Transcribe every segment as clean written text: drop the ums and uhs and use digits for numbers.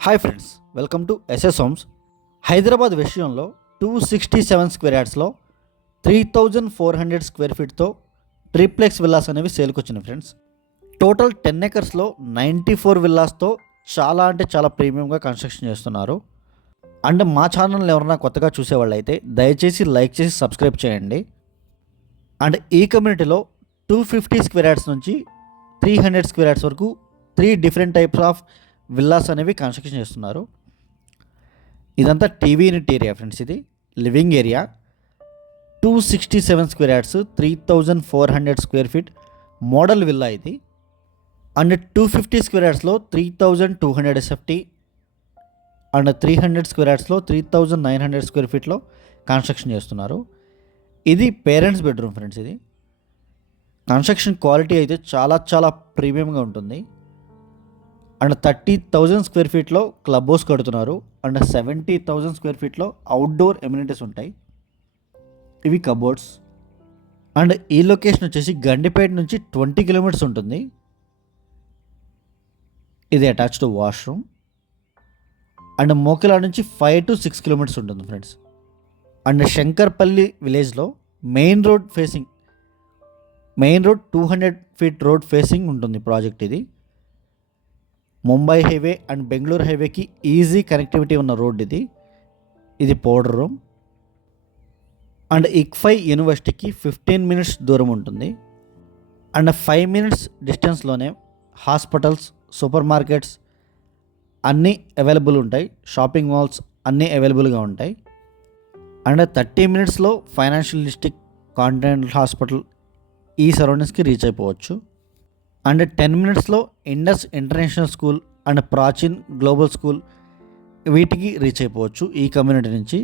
Hi friends, welcome to SS homes. Hyderabad విషయంలో 267 square యార్డ్స్లో 3400 square ఫీట్తో ట్రిప్లెక్స్ విల్లాస్ అనేవి సేల్కి వచ్చినాయి ఫ్రెండ్స్. టోటల్ 10 ఎకర్స్లో 94 విల్లాస్తో చాలా అంటే చాలా ప్రీమియంగా కన్స్ట్రక్షన్ చేస్తున్నారు. అండ్ మా ఛానల్ని ఎవరైనా కొత్తగా చూసేవాళ్ళు అయితే దయచేసి లైక్ చేసి సబ్స్క్రైబ్ చేయండి. అండ్ ఈ కమ్యూనిటీలో 250 స్క్వేర్ యార్డ్స్ నుంచి 300 స్క్వేర్ యార్డ్స్ వరకు 3 డిఫరెంట్ టైప్స్ ఆఫ్ విల్లాస్ అనేవి కన్స్ట్రక్షన్ చేస్తున్నారు. ఇదంతా టీవీ యూనిట్ ఏరియా ఫ్రెండ్స్. ఇది living area 267 square yards 3400 square feet model villa ఇది. అండ్ 250 స్క్వేర్ యార్డ్స్లో 3200 ఎస్ఎఫ్టీ అండ్ 300 స్క్వేర్ యార్డ్స్లో 3900 స్క్వేర్ ఫీట్లో కన్స్ట్రక్షన్ చేస్తున్నారు. ఇది పేరెంట్స్ బెడ్రూమ్ ఫ్రెండ్స్. ఇది కన్స్ట్రక్షన్ క్వాలిటీ అయితే చాలా చాలా ప్రీమియంగా ఉంటుంది. అండ్ 30,000 స్క్వేర్ ఫీట్లో క్లబ్ హౌస్ కడుతున్నారు. అండ్ 70,000 స్క్వేర్ ఫీట్లో అవుట్డోర్ ఎమ్యూనిటీస్ ఉంటాయి. ఇవి కబోర్డ్స్. అండ్ ఈ లొకేషన్ వచ్చేసి గండిపేట నుంచి 20 కిలోమీటర్స్ ఉంటుంది. ఇది అటాచ్డ్ వాష్రూమ్. అండ్ మోకిలా నుంచి 5 to 6 కిలోమీటర్స్ ఉంటుంది ఫ్రెండ్స్. అండ్ శంకర్పల్లి విలేజ్లో main road 200 feet road facing ఉంటుంది ప్రాజెక్ట్ ఇది. ముంబై హైవే అండ్ బెంగళూరు హైవేకి ఈజీ కనెక్టివిటీ ఉన్న రోడ్ ఇది. ఇది పౌడర్ రూమ్. అండ్ ఇక్ఫై యూనివర్సిటీకి 15 మినిట్స్ దూరం ఉంటుంది. అండ్ 5 మినిట్స్ డిస్టెన్స్లోనే హాస్పిటల్స్, సూపర్ మార్కెట్స్ అన్నీ అవైలబుల్ ఉంటాయి. షాపింగ్ మాల్స్ అన్నీ అవైలబుల్గా ఉంటాయి. అండ్ 30 మినిట్స్లో ఫైనాన్షియల్ డిస్ట్రిక్ట్, కాంటినెంటల్ హాస్పిటల్ ఈ సరౌండింగ్స్కి రీచ్ అయిపోవచ్చు. అండ్ 10 మినిట్స్లో Indus international school and ప్రాచీన్ global school వీటికి రీచ్ అయిపోవచ్చు ఈ కమ్యూనిటీ నుంచి.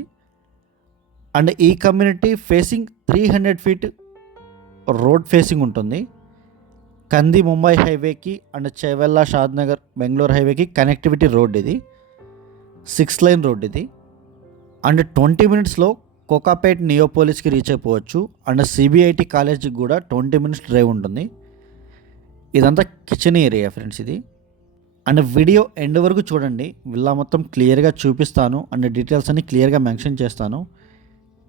అండ్ ఈ community facing 300 feet road facing ఉంటుంది. కంది ముంబై హైవేకి అండ్ చెవెల్లా షాద్నగర్ బెంగళూరు హైవేకి కనెక్టివిటీ రోడ్ ఇది. 6 లైన్ రోడ్ ఇది. అండ్ 20 మినిట్స్లో కోకాపేట్ నియోపోలిస్కి రీచ్ అయిపోవచ్చు. అండ్ సిబిఐటి కాలేజ్కి కూడా 20 మినిట్స్ డ్రైవ్ ఉంటుంది. ఇదంతా కిచెన్ ఏరియా ఫ్రెండ్స్ ఇది. అండ్ వీడియో ఎండ్ వరకు చూడండి, విల్లా మొత్తం క్లియర్గా చూపిస్తాను. అండ్ డీటెయిల్స్ అన్ని క్లియర్గా మెన్షన్ చేస్తాను.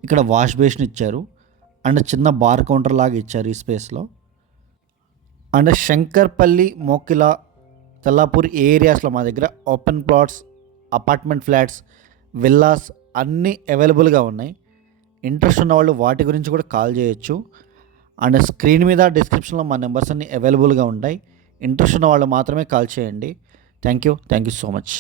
ఇక్కడ వాష్ బేసిన్ ఇచ్చారు. అండ్ చిన్న బార్ కౌంటర్ లాగా ఇచ్చారు ఈ స్పేస్లో. అండ్ శంకర్పల్లి, మోకిలా, తెల్లాపూర్ ఏరియాస్లో మా దగ్గర open plots, apartment flats, villas అన్నీ అవైలబుల్గా ఉన్నాయి. ఇంట్రెస్ట్ ఉన్న వాళ్ళు వాటి గురించి కూడా కాల్ చేయొచ్చు. అండ్ స్క్రీన్ మీద డిస్క్రిప్షన్లో మా నెంబర్స్ అన్నీ అవైలబుల్గా ఉంటాయి. ఇంట్రెస్ట్ ఉన్న వాళ్ళు మాత్రమే కాల్ చేయండి. Thank you so much.